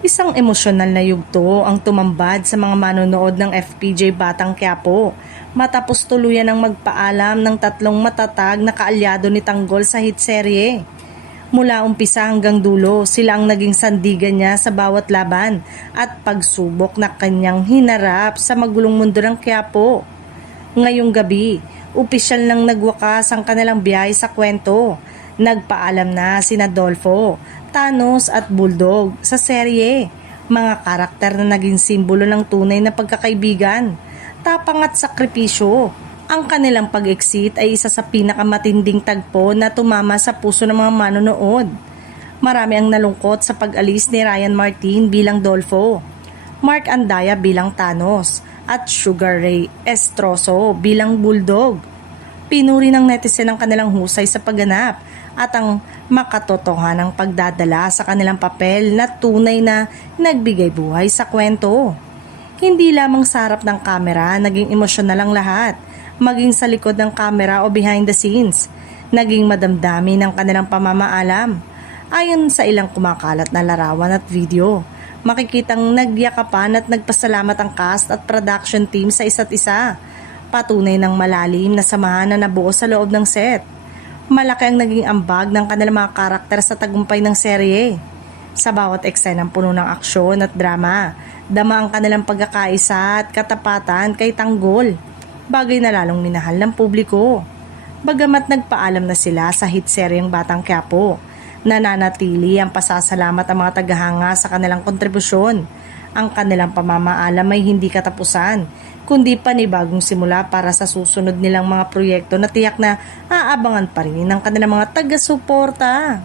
Isang emosyonal na yugto ang tumambad sa mga manonood ng FPJ Batang Quiapo matapos tuluyan ng magpaalam ng tatlong matatag na kaalyado ni Tanggol sa hit serye. Mula umpisa hanggang dulo, sila ang naging sandigan niya sa bawat laban at pagsubok na kanyang hinarap sa magulong mundo ng Quiapo. Ngayong gabi, opisyal nang nagwakas ang kanilang biyahe sa kwento. Nagpaalam na sina Dolfo, Thanos at Bulldog sa serye, mga karakter na naging simbolo ng tunay na pagkakaibigan, tapang at sakripisyo. Ang kanilang pag-exit ay isa sa pinakamatinding tagpo na tumama sa puso ng mga manonood. Marami ang nalungkot sa pag-alis ni Ryan Martin bilang Dolfo, Mark Andaya bilang Thanos, at Sugar Ray Estroso bilang Bulldog. Pinuri ng netizen ang kanilang husay sa pagganap at ang makatotohanang pagdadala sa kanilang papel na tunay na nagbigay buhay sa kwento. Hindi lamang sa harap ng kamera naging emosyonal ang lahat, maging sa likod ng kamera o behind the scenes, naging madamdami ng kanilang pamamaalam. Ayon sa ilang kumakalat na larawan at video, makikitang nagyakapan at nagpasalamat ang cast at production team sa isa't isa. Patunay ng malalim na samahan na nabuo sa loob ng set. Malaki ang naging ambag ng kanilang mga karakter sa tagumpay ng serye. Sa bawat eksenang puno ng aksyon at drama, dama ang kanilang pagkakaisa at katapatan kay Tanggol, bagay na lalong minahal ng publiko. Bagamat nagpaalam na sila sa hit seryeng Batang Quiapo, nananatili ang pasasalamat ang mga tagahanga sa kanilang kontribusyon. Ang kanilang pamamaalam ay hindi katapusan, kundi panibagong simula para sa susunod nilang mga proyekto na tiyak na aabangan pa rin ng kanilang mga taga-suporta.